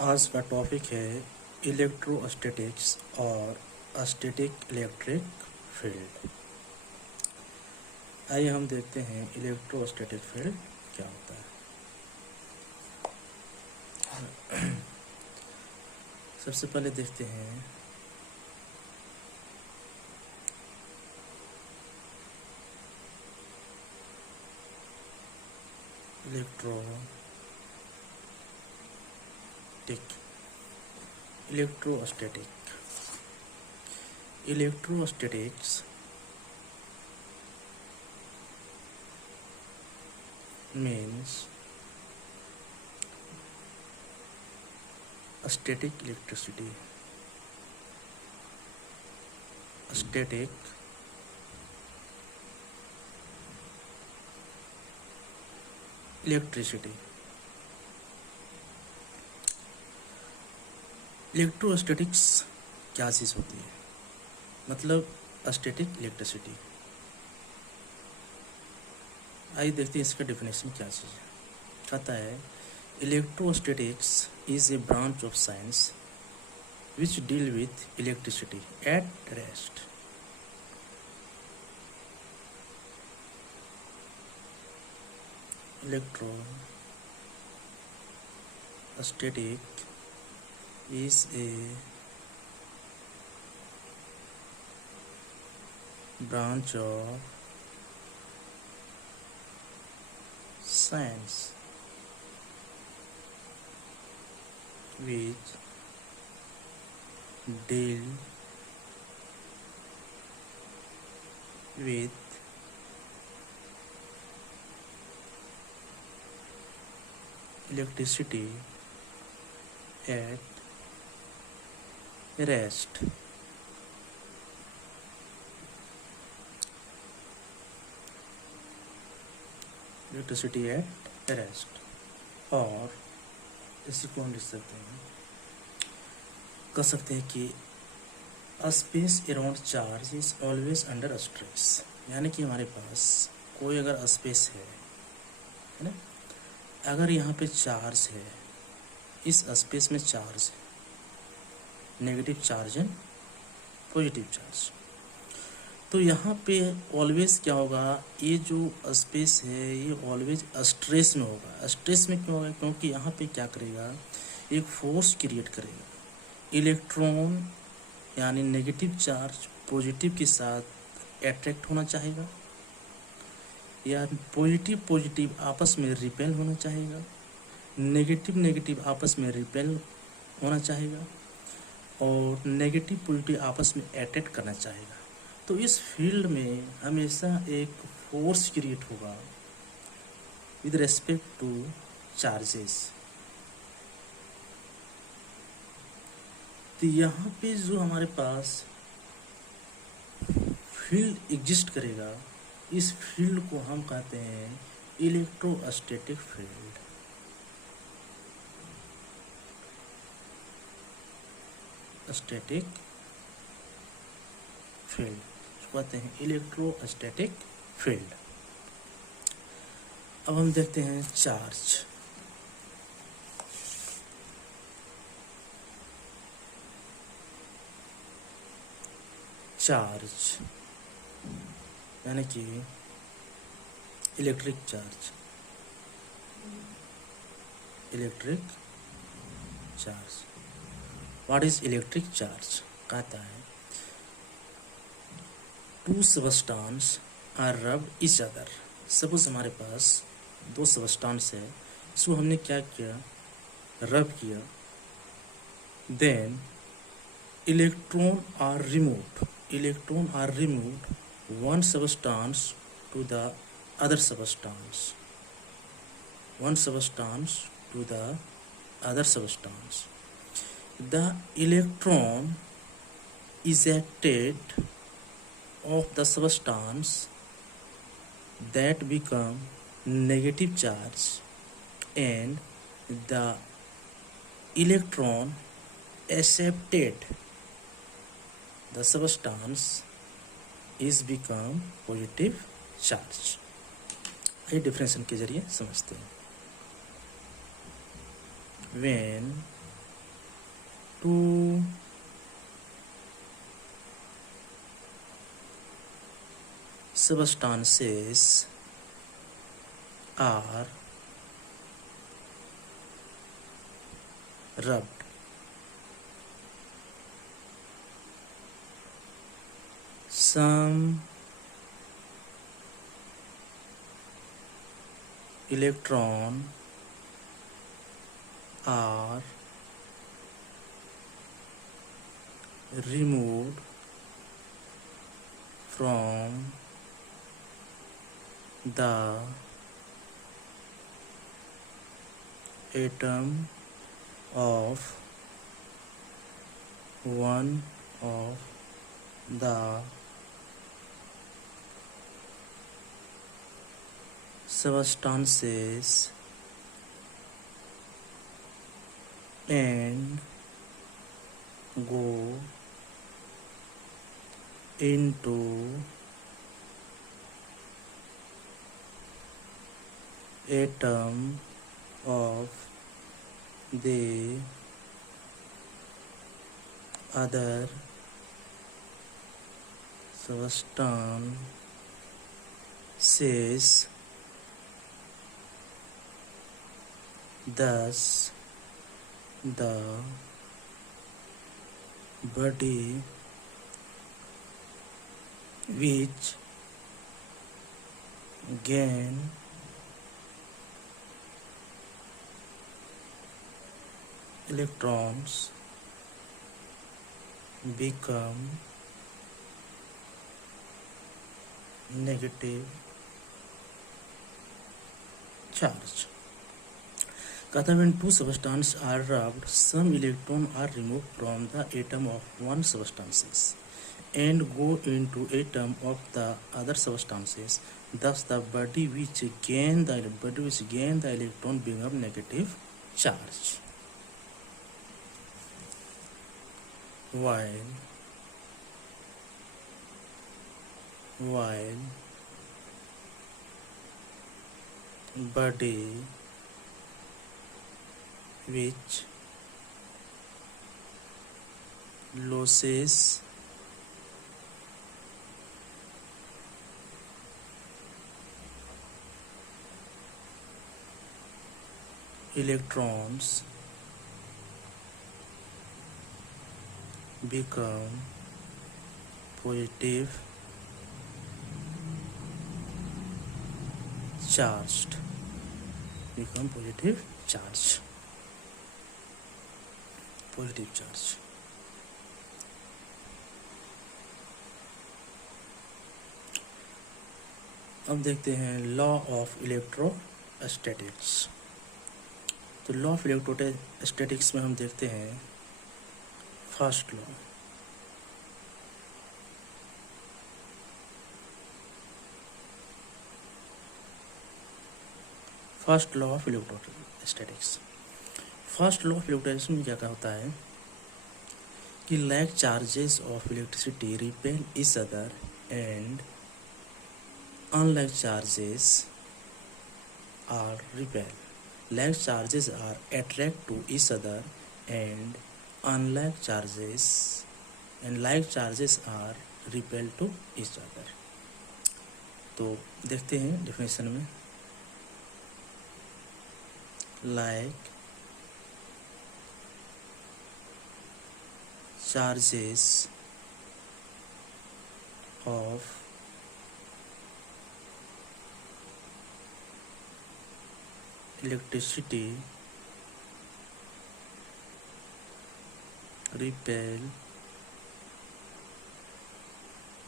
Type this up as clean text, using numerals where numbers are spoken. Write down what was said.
आज का टॉपिक है इलेक्ट्रोस्टैटिक्स और स्टैटिक इलेक्ट्रिक फील्ड। आइए हम देखते हैं इलेक्ट्रोस्टैटिक फील्ड क्या होता है। सबसे पहले देखते हैं electrostatics means static electricity, static electricity। Electrostatics क्या चीज़ होती है, मतलब स्टैटिक इलेक्ट्रिसिटी। आइए देखते हैं इसका डेफिनेशन क्या चीज़ है। कहता है electrostatics is a branch of science which deal with electricity at rest. Electrostatic is a branch of science which deal with electricity at rest. Electricity at rest, और इसी को हम लिख सकते हैं, कह सकते हैं कि space around charge is always under stress. यानी कि हमारे पास कोई अगर स्पेस है ना, अगर यहाँ पे चार्ज है, इस स्पेस में चार्ज है, negative charge and positive charge, तो यहाँ पे ऑलवेज क्या होगा, ये जो स्पेस है ये ऑलवेज स्ट्रेस में होगा। स्ट्रेस में क्यों होगा, क्योंकि यहाँ पे क्या करेगा, एक फोर्स क्रिएट करेगा। इलेक्ट्रॉन यानी नेगेटिव चार्ज पॉजिटिव के साथ अट्रैक्ट होना चाहेगा, या पॉजिटिव आपस में रिपेल होना चाहेगा, नेगेटिव आपस में रिपेल होना चाहेगा, और नेगेटिव पॉजिटिव आपस में अट्रैक्ट करना चाहेगा। तो इस फील्ड में हमेशा एक फोर्स क्रिएट होगा विद रेस्पेक्ट टू चार्जेस। तो यहाँ पे जो हमारे पास फील्ड एग्जिस्ट करेगा, इस फील्ड को हम कहते हैं इलेक्ट्रोस्टैटिक फील्ड। स्टैटिक फील्ड कहते हैं इलेक्ट्रोस्टैटिक फील्ड। अब हम देखते हैं चार्ज। चार्ज यानी कि electric charge, what is electric charge. कहता है टू सबस्टेंस आर रब इच अदर। सपोज हमारे पास दो सबस्टेंस है, इसको हमने क्या किया, रब किया, then electron are removed one substance to the other substance, the electron ejected of the substance that become negative charge, and the electron accepted the substance is become positive charge। ये differentiation के जरिए समझते हैं। when two substances are rubbed. Some electron are removed from the atom of one of the substances and go into atom of the other substances. Thus, the body which gain electrons become negative charge. Katha, when two substances are rubbed, some electrons are removed from the atom of one substances and go into atom of the other substances. Thus, the body which gain the electron become negative charge. While body which loses electrons become positive charged. Positive charge. अब देखते हैं law of electrostatics. तो law of electrostatics में हम देखते हैं first law. First law of electrostatics में क्या होता है कि like charges of electricity repel each other and unlike charges are repel. Like charges are attract to each other and unlike charges and like charges are repel to each other. तो देखते हैं definition में। Like charges of electricity repel